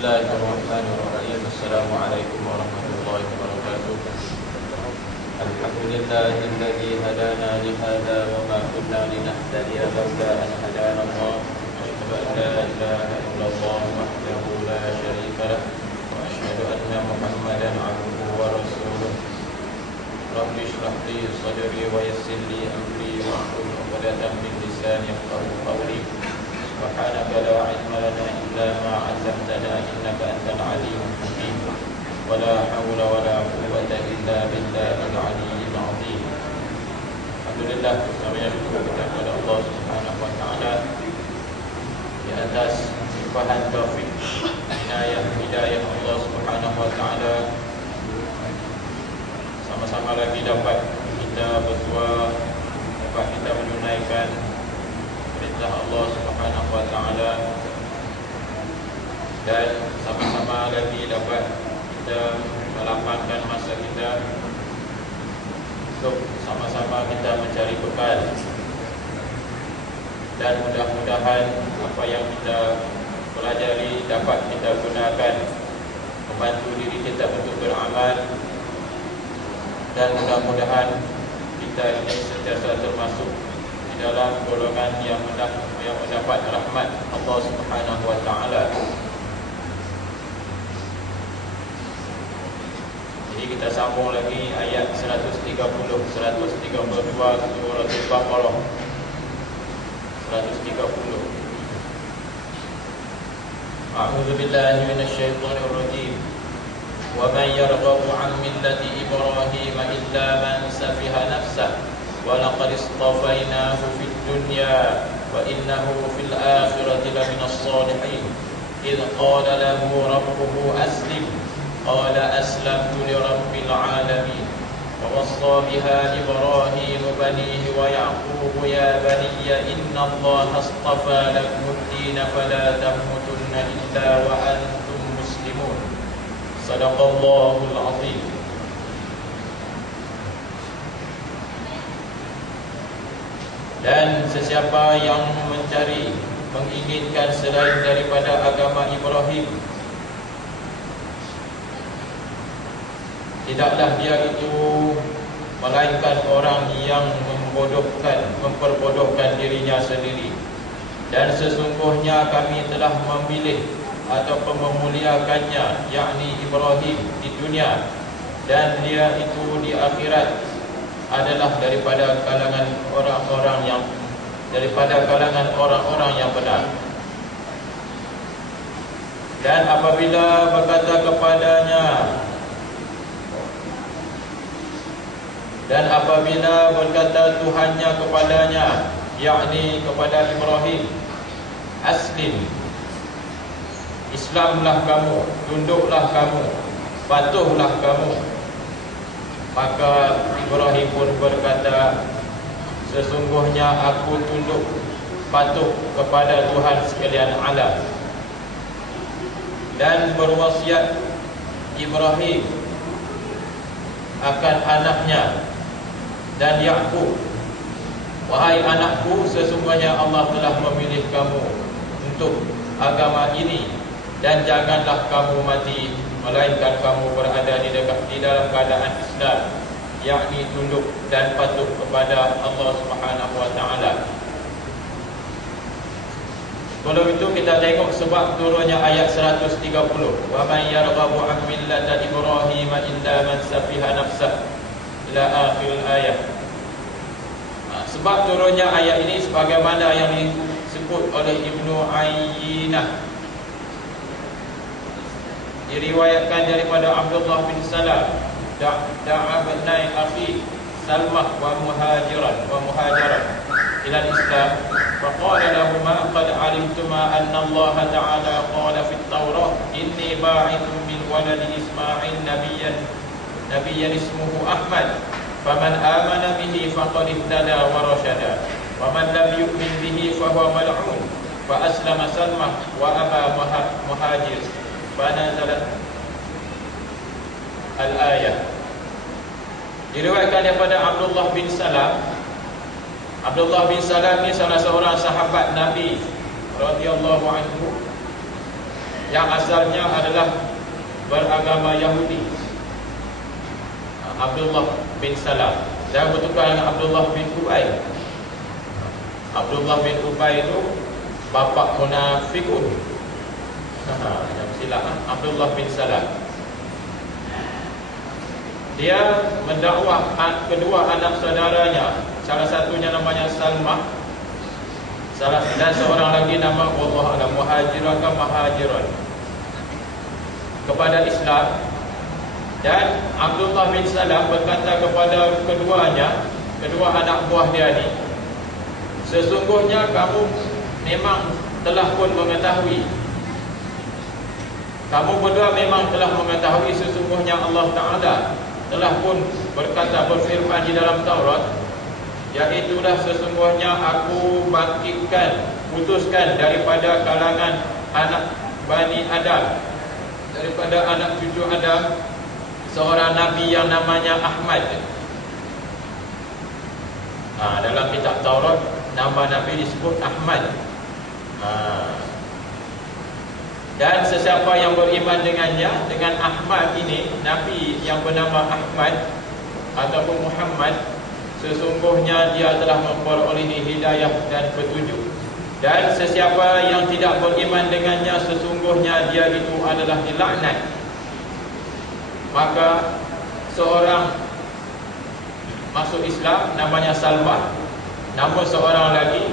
Bismillahirrahmanirrahim. Assalamualaikum warahmatullahi wabarakatuh. Alhamdulillahilladzi hadana li hadza wa ma kunna linahtadiya laula an hadana Allah. Asyhadu an la ilaha illallah wahdahu la syarika lah wa asyhadu anna Muhammadan 'abduhu wa rasuluh. Rabbi shrah li sadri wa yassir li amri wahlul 'uqdatam min lisani yafqahu qawli. Subhanaka la ilma lana illa ma 'allamtana innaka antal alimul hakim. Wa la haula wa la quwwata illa billahil aliyyil azim. Alhamdulillah, semuanya syukur kita kepada Allah Subhanahu wa taala di atas limpahan taufik hidayah Allah Subhanahu wa taala. Sama-sama lagi dapat kita berdoa, dapat kita menunaikan perintah Allah Subhanahu wa taala, dan sama-sama lagi dapat kita melapangkan masa kita untuk sama-sama kita mencari bekal, dan mudah-mudahan apa yang kita pelajari dapat kita gunakan membantu diri kita untuk beramal, dan mudah-mudahan kita ini sentiasa termasuk dalam golongan yang mendapat rahmat Allah Subhanahu wa taala. Jadi kita sambung lagi ayat 130, 132 surah Al-Baqarah. 130. A'udzu billahi minasyaitonir rajim. Wa man yarghabu 'an millati Ibrahim illa man safiha nafsahu وَلَقَدِ اصْطَفَيْنَاهُ فِي الدُّنْيَا وَإِنَّهُ فِي الْآخِرَةِ لَمِنَ الصَّالِحِينَ إِذْ قَالَ لَهُ رَبُّهُ أَسْلِمْ قَالَ أَسْلَمْتُ لِرَبِّ الْعَالَمِينَ وَوَصَّى بِهَا إِبْرَاهِيمُ بَنِيهِ وَيَعْقُوبُ يَا بَنِيَّ إِنَّ اللَّهَ اصْطَفَى لَكُمُ الدِّينَ فَلَا تَمُوتُنَّ إِلَّا وَأَنْتُمْ مُسْلِمُونَ صدق الله العظيم. Dan sesiapa yang mencari, menginginkan selain daripada agama Ibrahim, tidaklah dia itu melainkan orang yang memperbodohkan dirinya sendiri. Dan sesungguhnya kami telah memilih ataupun memuliakannya, yakni Ibrahim, di dunia, dan dia itu di akhirat adalah daripada kalangan orang-orang yang benar. Dan apabila berkata Tuhannya kepadanya, yakni kepada Ibrahim, aslim, Islamlah kamu, tunduklah kamu, patuhlah kamu. Maka Ibrahim pun berkata, sesungguhnya aku tunduk patuh kepada Tuhan sekalian alam. Dan berwasiat Ibrahim akan anaknya dan Yakub, wahai anakku, sesungguhnya Allah telah memilih kamu untuk agama ini, dan janganlah kamu mati melainkan kamu berada di dalam keadaan Islam, yakni tunduk dan patuh kepada Allah Subhanahu wa taala. Kalau itu kita tengok sebab turunnya ayat 130. Wa man yarghabu 'an millati Ibrahim illa man safiha nafsahu ila akhir ayat. Sebab turunnya ayat ini sebagaimana yang disebut oleh Ibnu Ayyinah, diriwayatkan daripada Abdullah bin Salam, da'a bnai akhi Salmah wa muhajiran ila Islam, faqala lahumā qad 'alimtumā anna Allah ta'ala qala fit Tawrah inni ba'ithun min waladi Isma'il nabiyyan ismuhu Ahmad, faman amana bihi faqad ihtada wa rashada, wa man lam yu'min bihi fahuwa mal'un. Fa aslama Salmah wa aba muhajir fanazalat al-ayah. Diriwayatkan daripada Abdullah bin Salam. Abdullah bin Salam ni salah seorang sahabat Nabi radhiyallahu anhu. yang asalnya adalah beragama Yahudi, Abdullah bin Salam, dan bertukar dengan Abdullah bin Ubay. Abdullah bin Ubay itu bapa munafikun. Yang silap, Abdullah bin Salam. Dia mendakwah kedua anak saudaranya, salah satunya namanya Salmah, dan seorang lagi nama wallahu a'lam muhajiran kepada Islam. Dan Abdullah bin Salam berkata kepada keduanya, kedua anak buah dia ni, sesungguhnya kamu memang telah pun mengetahui, kamu berdua memang telah mengetahui sesungguhnya Allah Ta'ala telah pun berkata, berfirman di dalam Taurat, iaitulah sesungguhnya aku bangkitkan, putuskan daripada kalangan anak Bani Adam, daripada anak cucu Adam, seorang Nabi yang namanya Ahmad. Dalam kitab Taurat, nama Nabi disebut Ahmad. Dan sesiapa yang beriman dengannya, dengan Ahmad ini, Nabi yang bernama Ahmad ataupun Muhammad, sesungguhnya dia telah memperolehi hidayah dan petunjuk. Dan sesiapa yang tidak beriman dengannya, sesungguhnya dia itu adalah dilaknat. Maka seorang masuk Islam namanya Salmah, namun seorang lagi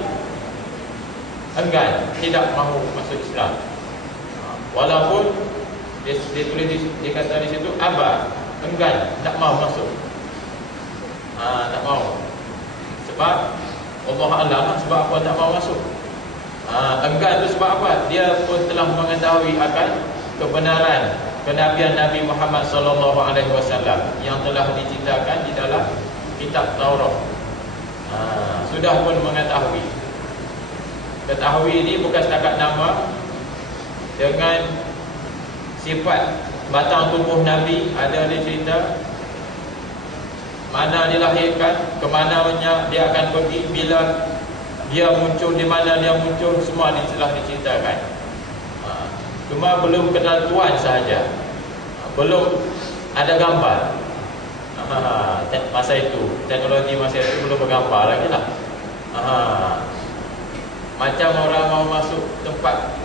enggan, tidak mahu masuk Islam. Walaupun dia kata di situ aba, enggan, tak mahu masuk. Tak mahu. Sebab Allah Alam, sebab apa tak mahu masuk? Enggan itu sebab apa? Dia pun telah mengetahui akan kebenaran kenabian Nabi Muhammad SAW yang telah diceritakan di dalam kitab Taurat. Sudah pun mengetahui. Ketahui ini bukan setakat nama, dengan sifat batang tubuh Nabi. Ada cerita mana dilahirkan, ke mananya dia akan pergi, bila dia muncul, di mana dia muncul, semua ini telah diceritakan. Cuma belum kenal Tuhan sahaja, belum ada gambar. Masa itu, teknologi masa itu belum bergambar lagi lah. Macam orang mau masuk tempat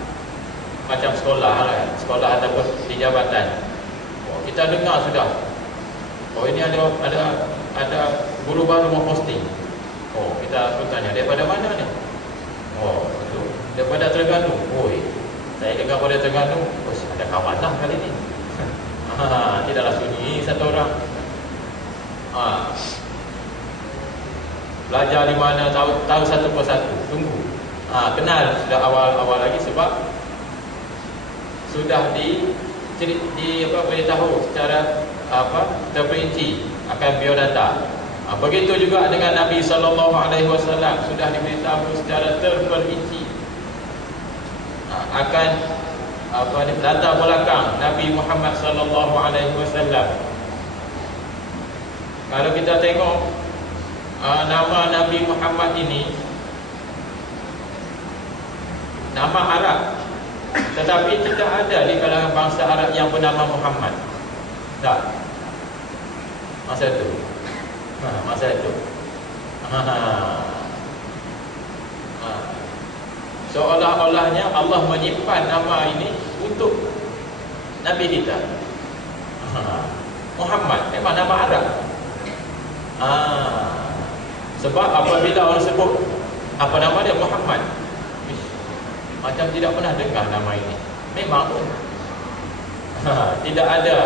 macam sekolah lah, sekolah ataupun di jabatan. Kita dengar sudah, ini ada guru baru mau posting. Kita pun tanya, daripada mana ni? Itu daripada Terengganu. Saya dengar pada Terengganu. Ada kawan lah kali ni. Tidaklah sunyi satu orang. Belajar di mana, tahu satu persatu. Tunggu. Kenal sudah awal-awal lagi, sebab sudah beritahu secara terperinci akan biodata. Begitu juga dengan Nabi SAW, sudah diberitahu secara terperinci akan latar belakang Nabi Muhammad SAW. Kalau kita tengok nama Nabi Muhammad ini, nama Arab, tetapi tidak ada di kalangan bangsa Arab yang bernama Muhammad. Tak. Masa itu. Seolah-olahnya Allah menyimpan nama ini untuk Nabi kita. Muhammad memang nama Arab. Sebab apabila orang sebut apa nama dia, Muhammad, macam tidak pernah dengar nama ini. Memang pun tidak ada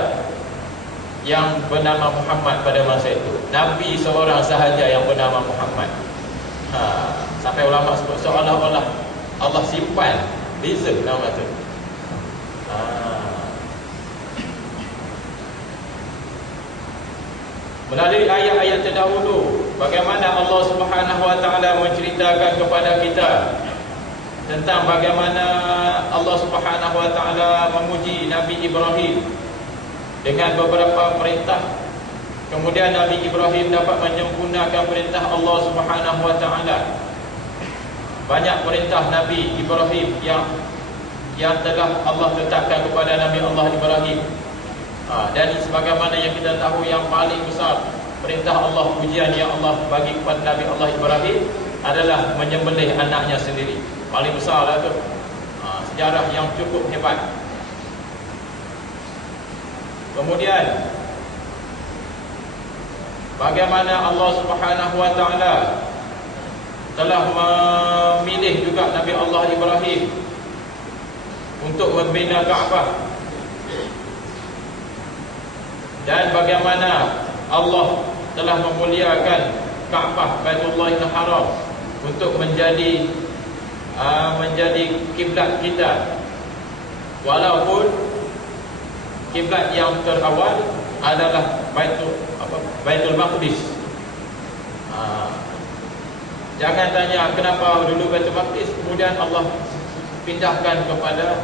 yang bernama Muhammad pada masa itu. Nabi seorang sahaja yang bernama Muhammad. Sampai ulama sebut seolah-olah Allah simpan reserve nama itu. Melalui ayat-ayat terdahulu, bagaimana Allah Subhanahu Wa Taala menceritakan kepada kita tentang bagaimana Allah Subhanahu Wa Taala memuji Nabi Ibrahim dengan beberapa perintah. Kemudian Nabi Ibrahim dapat menyempurnakan perintah Allah Subhanahu Wa Taala. Banyak perintah Nabi Ibrahim yang yang telah Allah letakkan kepada Nabi Allah Ibrahim. Dan sebagaimana yang kita tahu, yang paling besar perintah Allah, ujian yang Allah bagi kepada Nabi Allah Ibrahim adalah menyembelih anaknya sendiri. Paling besar lah tu. Sejarah yang cukup hebat. Kemudian bagaimana Allah Subhanahu wa taala telah memilih juga Nabi Allah Ibrahim untuk membina Kaabah, dan bagaimana Allah telah memuliakan Kaabah Baitullahil Haram untuk menjadi kiblat kita, walaupun kiblat yang terawal adalah Baitul Maqdis. Jangan tanya kenapa dulu Baitul Maqdis, kemudian Allah pindahkan kepada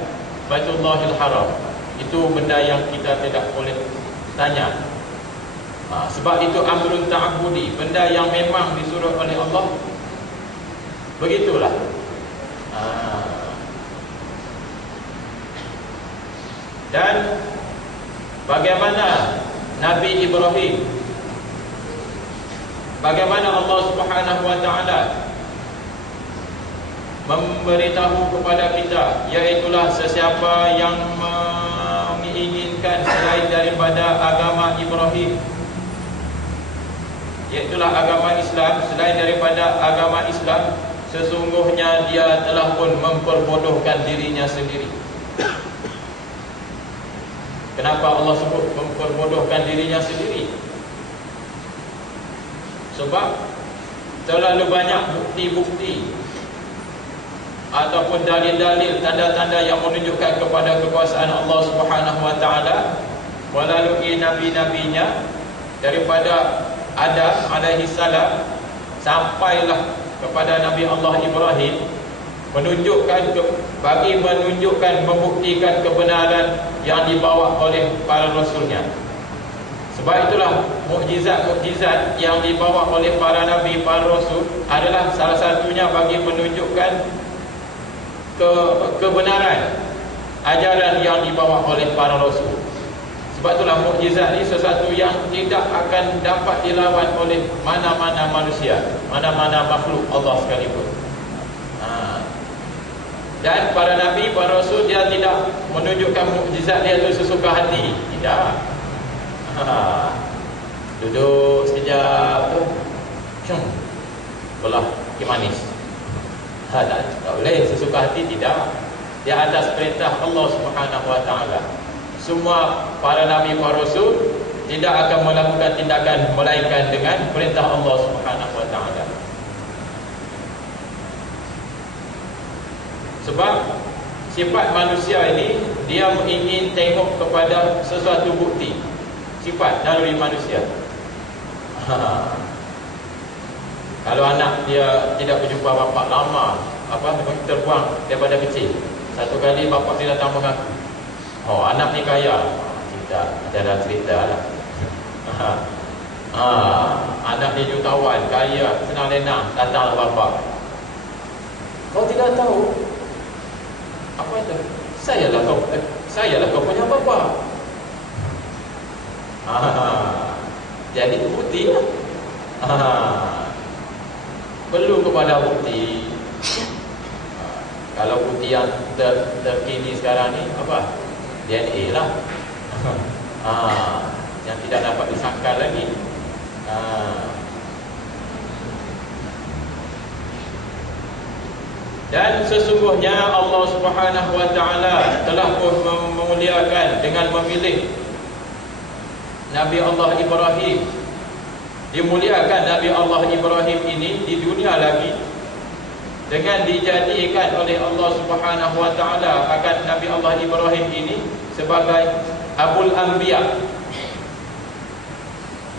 Baitullahil Haram. Itu benda yang kita tidak boleh tanya. Sebab itu amrun ta'abbudi, benda yang memang disuruh oleh Allah. Begitulah. Dan bagaimana Nabi Ibrahim, bagaimana Allah Subhanahu wa taala memberitahu kepada kita, iaitulah sesiapa yang menginginkan selain daripada agama Ibrahim, iaitulah agama Islam, selain daripada agama Islam, sesungguhnya dia telah pun memperbodohkan dirinya sendiri. Kenapa Allah sebut memperbodohkan dirinya sendiri? Sebab terlalu banyak bukti-bukti ataupun dalil-dalil, tanda-tanda yang menunjukkan kepada kekuasaan Allah Subhanahu wa taala melalui nabi-nabinya, daripada Adam alaihi salam sampailah kepada Nabi Allah Ibrahim, menunjukkan, membuktikan kebenaran yang dibawa oleh para rasulnya. Sebab itulah mukjizat-mukjizat yang dibawa oleh para nabi, para rasul adalah salah satunya bagi menunjukkan kebenaran ajaran yang dibawa oleh para rasul. Sebab itulah mukjizat ini sesuatu yang tidak akan dapat dilawan oleh mana-mana manusia, mana-mana makhluk Allah sekalipun. Dan para nabi, para rasul, dia tidak menunjukkan mukjizat dia itu sesuka hati. Tidak. Duduk sekejap tu, belah ke manis. Tak boleh sesuka hati, tidak. Dia atas perintah Allah Subhanahu wa taala. Semua para nabi, para rasul tidak akan melakukan tindakan melainkan dengan perintah Allah Subhanahu wa taala. Sebab sifat manusia ini, dia ingin tengok kepada sesuatu bukti. Sifat naluri manusia. Kalau anak dia tidak berjumpa bapa lama, terbuang daripada kecil, satu kali bapa dia datang mengaku, oh anak ni kaya. Tidak, ada cerita lah. Anak ni jutawan, kaya, senang lenang, datanglah bapa. Kau tidak tahu apa itu? Sayalah kau punya bapa. Jadi bukti lah. Perlu kepada bukti. Kalau bukti yang terkini sekarang ni apa? DNA lah. Yang tidak dapat disangkal lagi. Dan sesungguhnya Allah Subhanahu wa taala telah pun memuliakan dengan memilih Nabi Allah Ibrahim. Dimuliakan Nabi Allah Ibrahim ini di dunia lagi dengan dijadikan oleh Allah Subhanahu wa taala akan Nabi Allah Ibrahim ini sebagai Abul Anbiya.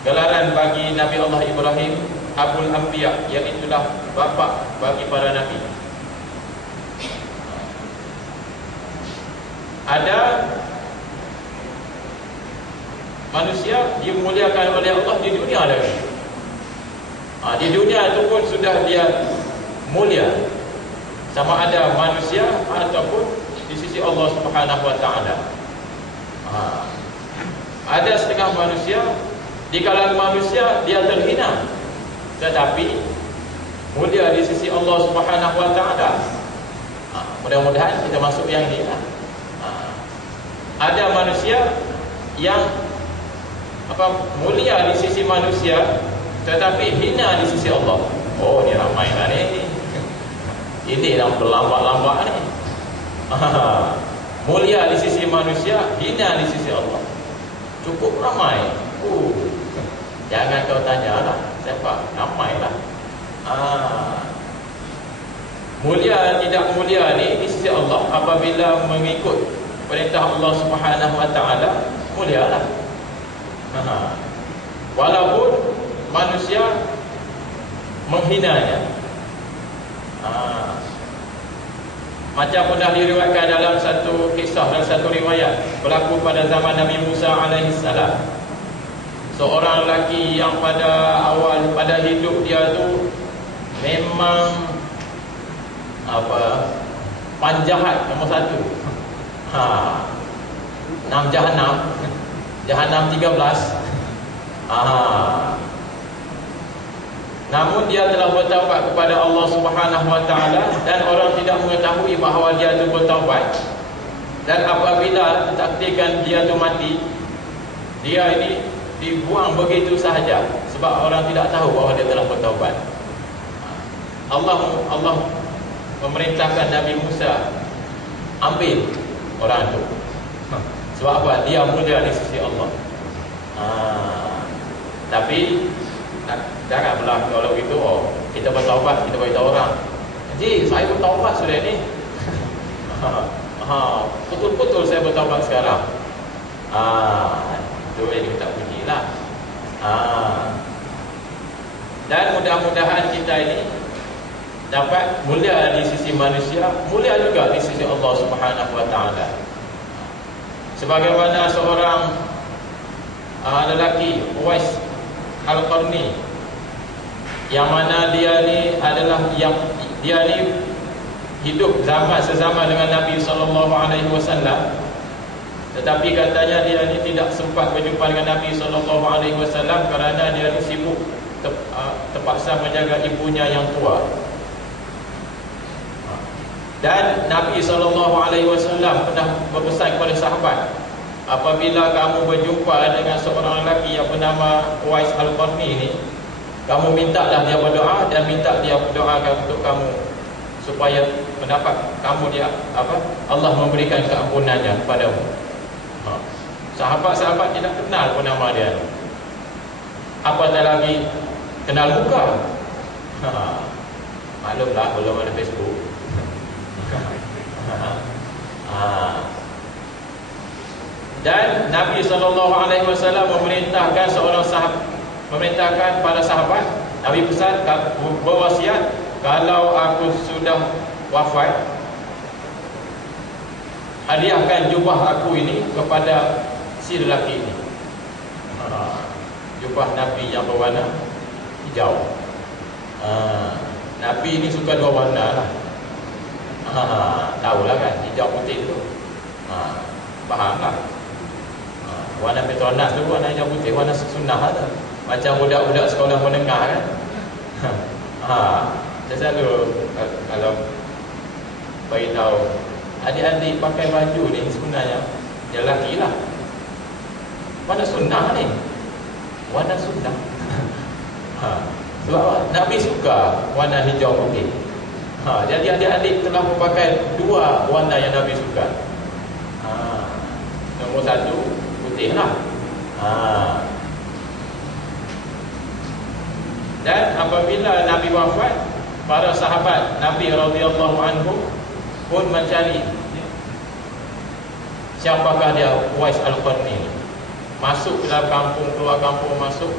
Gelaran bagi Nabi Allah Ibrahim Abul Anbiya, iaitulah bapa bagi para nabi. Ada manusia dimuliakan oleh Allah di dunia lagi. Di dunia itu pun sudah dia mulia, sama ada manusia ataupun di sisi Allah Subhanahu wa taala. Ada setengah manusia, di kalangan manusia dia terhina, tetapi mulia di sisi Allah Subhanahu wa taala. Mudah-mudahan kita masuk yang ini lah. Ada manusia yang mulia di sisi manusia, tetapi hina di sisi Allah. Oh, ni ramai lah ni. Ini yang berlambak-lambak ni. Mulia di sisi manusia, hina di sisi Allah. Cukup ramai. Jangan kau tanyalah siapa, ramai lah. Mulia tidak mulia ni di sisi Allah apabila mengikut perintah Allah Subhanahu wa taala, mulialah. Walaupun manusia menghinanya. Macam pernah diriwayatkan dalam satu kisah, dalam satu riwayat berlaku pada zaman Nabi Musa alaihissalam. Seorang lelaki yang pada awal pada hidup dia tu memang panjahat nombor satu. 6 Jahanam 13. Namun dia telah bertaubat kepada Allah Subhanahu wa taala dan orang tidak mengetahui bahawa dia itu bertaubat. Dan apabila ditakdirkan dia itu mati, dia ini dibuang begitu sahaja sebab orang tidak tahu bahawa dia telah bertaubat. Allah memerintahkan Nabi Musa ambil orang itu. Sebab apa? Dia mulia di sisi Allah. Tapi janganlah kalau gitu, kita bertaubat, kita beritahu orang, "Ji, saya bertaubat sudah ni." Betul-betul saya bertaubat sekarang. Itu yang kita pujilah. Dan mudah-mudahan kita ini dapat mulia di sisi manusia, mulia juga di sisi Allah Subhanahu wa taala. Sebagaimana seorang lelaki Uwais Al-Qarni, yang mana dia ni adalah dia ni hidup sezaman dengan Nabi SAW, tetapi katanya dia ni tidak sempat berjumpa dengan Nabi SAW kerana dia ni sibuk terpaksa menjaga ibunya yang tua. Dan Nabi SAW pernah berpesan kepada sahabat, apabila kamu berjumpa dengan seorang lelaki yang bernama Uwais Al-Qarni ini, kamu mintalah dia berdoa dan minta dia berdoakan untuk kamu supaya mendapat kamu Allah memberikan keampunannya kepadamu. Sahabat-sahabat tidak kenal pun nama dia, apatah lagi kenal muka. Maklumlah belum ada Facebook. Dan Nabi SAW memerintahkan para sahabat, Nabi pesan, berwasiat, kalau aku sudah wafat, hadiahkan jubah aku ini kepada si lelaki ini. Jubah Nabi yang berwarna hijau. Nabi ini suka dua warna lah. Tahulah kan, hijau putih tu. Faham lah. Warna Petronas tu warna hijau putih, warna sunnah lah. Macam budak-budak sekolah menengah kan. Saya selalu kalau beritahu adik-adik pakai baju ni sebenarnya dia lelaki lah. Warna sunnah ni, warna sunnah. Sebab Nabi suka warna hijau putih. Jadi adik-adik telah memakai dua warna yang Nabi suka. Nombor satu putih lah. Dan apabila Nabi wafat, para sahabat Nabi radhiyallahu anhu pun mencari siapakah dia Uwais Al-Qarni. Masuk ke dalam kampung, keluar kampung, masuk.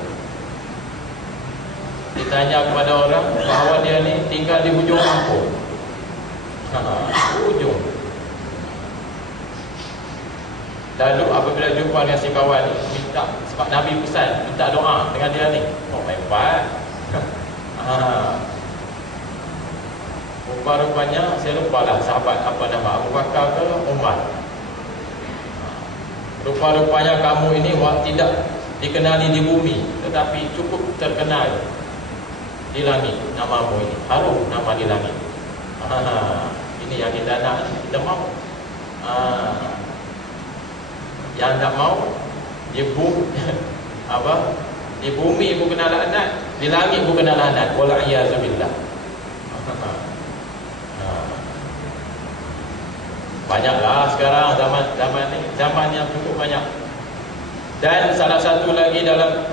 Ditanya kepada orang bahawa dia ni tinggal di hujung kampung. Hujung. Lalu apabila jumpa dengan si kawan ni, minta, sebab Nabi pesan minta doa dengan dia ni. Oh, hebat. rupa-rupanya saya lupalah sahabat apa nama, Abu Bakar ke Umar. Rupa-rupanya kamu ini tidak dikenali di bumi, tetapi cukup terkenal di langit. Namamu ini harum nama di langit. Ini yang kita nak, kita mau. Yang tak mau di bumi apa? Di bumi pun kena laknat, di langit pun kena laknat. Wala iyazubillah. Banyaklah sekarang zaman ni, zaman yang cukup banyak. Dan salah satu lagi dalam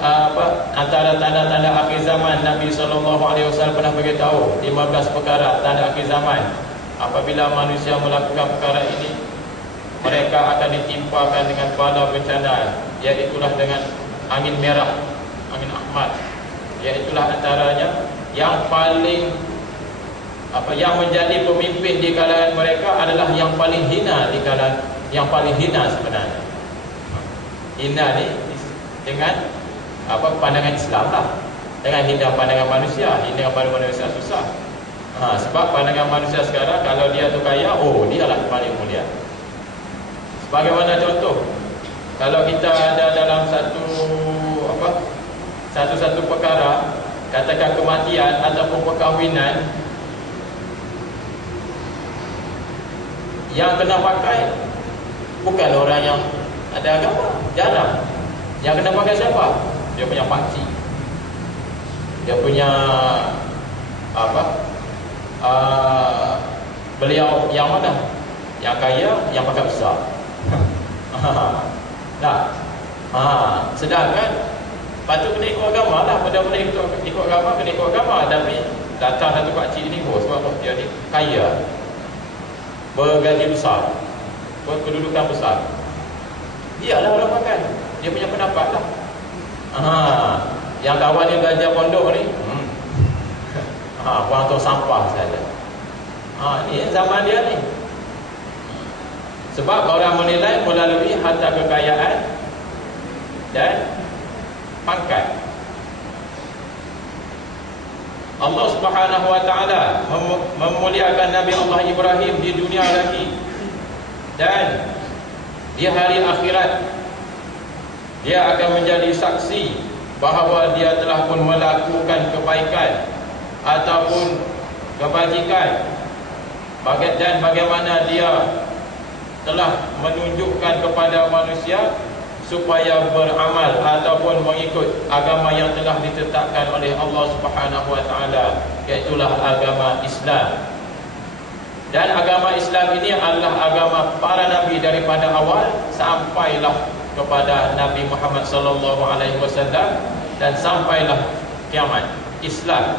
antara tanda-tanda akhir zaman, Nabi SAW pernah beritahu 15 perkara tanda akhir zaman. Apabila manusia melakukan perkara ini, mereka akan ditimpakan dengan bala bencana, iaitulah dengan angin merah, angin ahmad. Iaitulah antaranya yang paling yang menjadi pemimpin di kalangan mereka adalah yang paling hina di kalangan, yang paling hina sebenarnya. Hina ni dengan pandangan Islam lah, dengan hina pandangan manusia. Hina pandangan manusia susah. Sebab pandangan manusia sekarang, kalau dia tu kaya, dia lah paling mulia. Bagaimana contoh, kalau kita ada dalam satu perkara, katakan kematian ataupun perkahwinan, yang kena pakai bukan orang yang ada agama, jarang. Yang kena pakai siapa? Dia punya pakcik, dia punya beliau yang mana? Yang kaya, yang pakai besar. Sedangkan patut kena ikut agama lah. Benda-benda ikut agama, kena ikut agama. Tapi datang satu pakcik ni, sebab dia ni kaya, bergaji besar, berkedudukan besar, dia lah orang makan. Dia punya pendapat lah. Yang kawan dia belajar pondok ni, buang tong sampah saja. Ni zaman dia ni. Sebab orang menilai melalui harta kekayaan dan pangkat. Allah Subhanahu wa taala memuliakan Nabi Allah Ibrahim di dunia lagi, dan di hari akhirat dia akan menjadi saksi bahawa dia telah pun melakukan kebaikan ataupun kebajikan, dan bagaimana dia telah menunjukkan kepada manusia supaya beramal ataupun mengikut agama yang telah ditetapkan oleh Allah Subhanahu wa taala, iaitulah agama Islam. Dan agama Islam ini adalah agama para nabi daripada awal sampailah kepada Nabi Muhammad sallallahu alaihi wasallam, dan sampailah kiamat. Islam.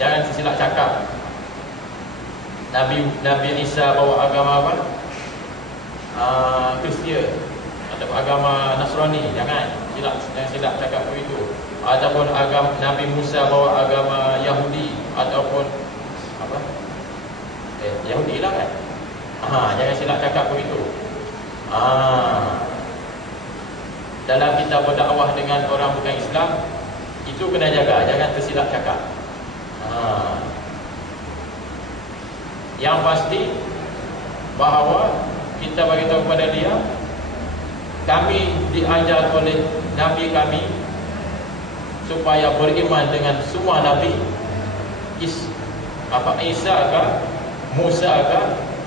Jangan silap cakap Nabi Isa bawa agama apa? Kristian atau agama Nasrani. Jangan silap cakap begitu. Ataupun agama Nabi Musa bawa agama Yahudi ataupun apa? Yahudi lah kan? Jangan silap cakap begitu. Dalam kita berdakwah dengan orang bukan Islam, itu kena jaga, jangan tersilap cakap. Yang pasti bahawa kita beritahu kepada dia, kami diajar oleh Nabi kami supaya beriman dengan semua Nabi, Isa ke, Musa ke,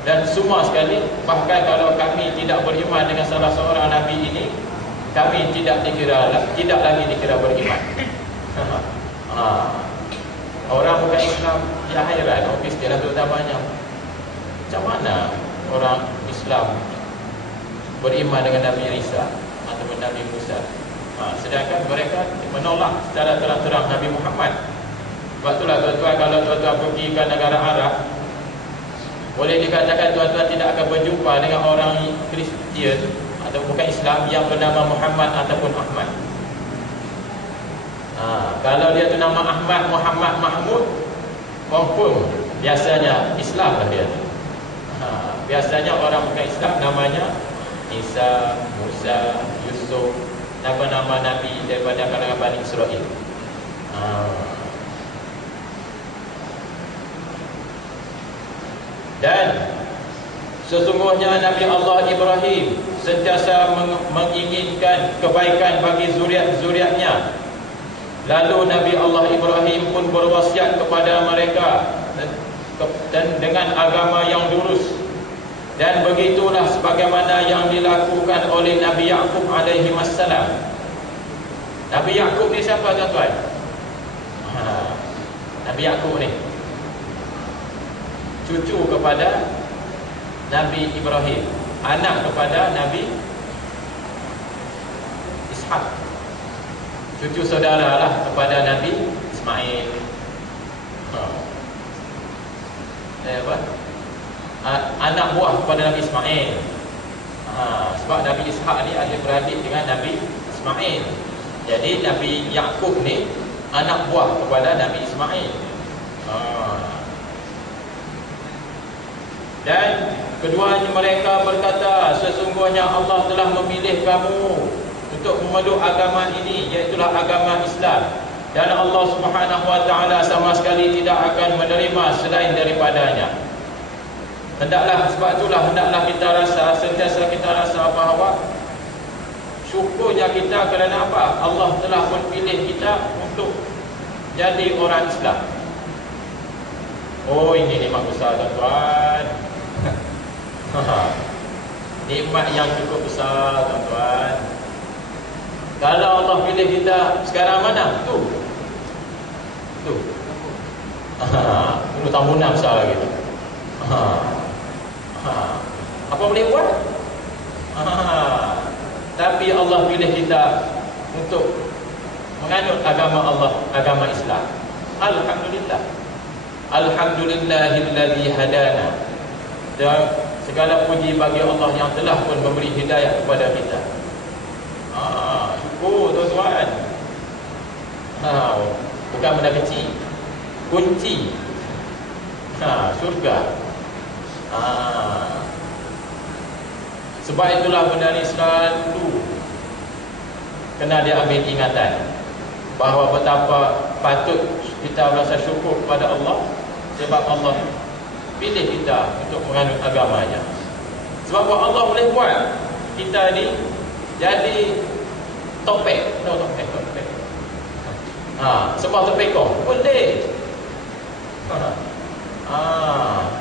dan semua sekali. Bahkan kalau kami tidak beriman dengan salah seorang Nabi ini, kami tidak lagi dikira beriman. Orang bukan Islam di akhirat, Kristian terutamanya, macam mana orang Islam beriman dengan Nabi Isa ataupun Nabi Musa, sedangkan mereka menolak secara terang-terang Nabi Muhammad. Sebab itulah tuan-tuan, kalau tuan-tuan pergi ke negara Arab, boleh dikatakan tuan-tuan tidak akan berjumpa dengan orang Kristian atau bukan Islam yang bernama Muhammad ataupun Ahmad. Kalau dia tu nama Ahmad, Muhammad, Mahmud, confirm biasanya Islam lah dia. Biasanya orang bukan Islam namanya Isa, Musa, Yusuf, nama-nama Nabi daripada kalangan Bani Israel. Dan sesungguhnya Nabi Allah Ibrahim sentiasa menginginkan kebaikan bagi zuriat-zuriatnya. Lalu Nabi Allah Ibrahim pun berwasiat kepada mereka dan dengan agama yang lurus. Dan begitulah sebagaimana yang dilakukan oleh Nabi Yaqub alaihi wassalam. Nabi Yaqub ni siapa tuan-tuan? Nabi Yaqub ni cucu kepada Nabi Ibrahim, anak kepada Nabi Ishak, cucu saudara lah kepada Nabi Ismail. Anak buah kepada Nabi Ismail. Sebab Nabi Ishak ni adik-beradik dengan Nabi Ismail. Jadi Nabi Yaqub ni anak buah kepada Nabi Ismail. Dan keduanya mereka berkata, sesungguhnya Allah telah memilih kamu untuk memeluk agama ini, iaitulah agama Islam. Dan Allah Subhanahu wa taala sama sekali tidak akan menerima selain daripadanya. Hendaklah, sebab itulah hendaklah kita rasa, sentiasa kita rasa bahawa syukurnya kita kerana apa? Allah telah memilih kita untuk jadi orang Islam. Oh, ini nikmat besar tuan-tuan. Nikmat yang cukup besar tuan-tuan. Kalau Allah pilih kita sekarang mana? Tu Dulu tambunan besar lagi. Apa boleh buat? Tapi Allah pilih kita untuk menganut agama Allah, agama Islam. Alhamdulillah. Alhamdulillahilladzi hadana. Dan segala puji bagi Allah yang telah pun memberi hidayah kepada kita. Syukur tuan-tuan. Bukan benda kecil. Kunci surga. Sebab itulah benda ni selalu kena diambil ingatan bahawa betapa patut kita rasa syukur kepada Allah sebab Allah pilih kita untuk menganut agamanya. Sebab Allah boleh buat kita ni jadi topek. Sebab topeko boleh.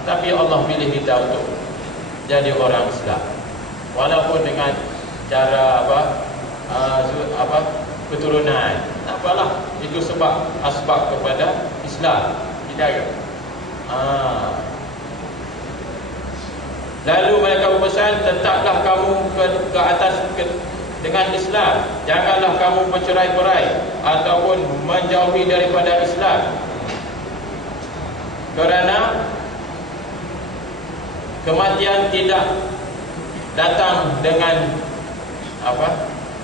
Tapi Allah pilih kita untuk jadi orang Islam. Walaupun dengan cara keturunan. Tak apalah, itu sebab asbab kepada Islam. Hidayah. Lalu mereka berpesan, tetaplah kamu ke atas dengan Islam. Janganlah kamu bercerai-berai ataupun menjauhi daripada Islam. Kerana kematian tidak datang dengan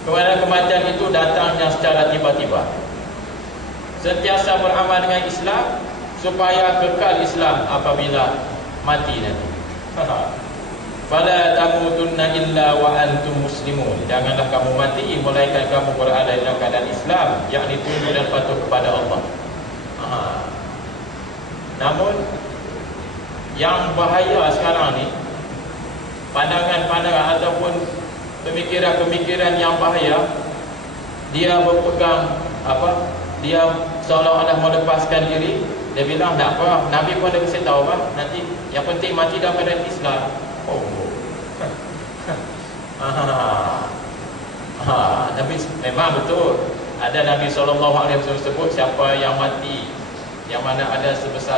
kerana kematian itu datangnya secara tiba-tiba. Sentiasa beramal dengan Islam supaya kekal Islam apabila mati nanti. Fala tamutunna illa wa antum muslimun. Janganlah kamu mati melainkan kamu berada dalam keadaan Islam, yakni tunduk dan patuh kepada Allah. Namun yang bahaya sekarang ni, pandangan-pandangan ataupun pemikiran-pemikiran yang bahaya, dia berpegang dia seolah-olah melepaskan diri. Dia bilang tak apa, Nabi pun dah kasi tahu nanti yang penting mati dalam keadaan Islam. Nabi memang betul ada Nabi SAW sebut siapa yang mati yang mana ada sebesar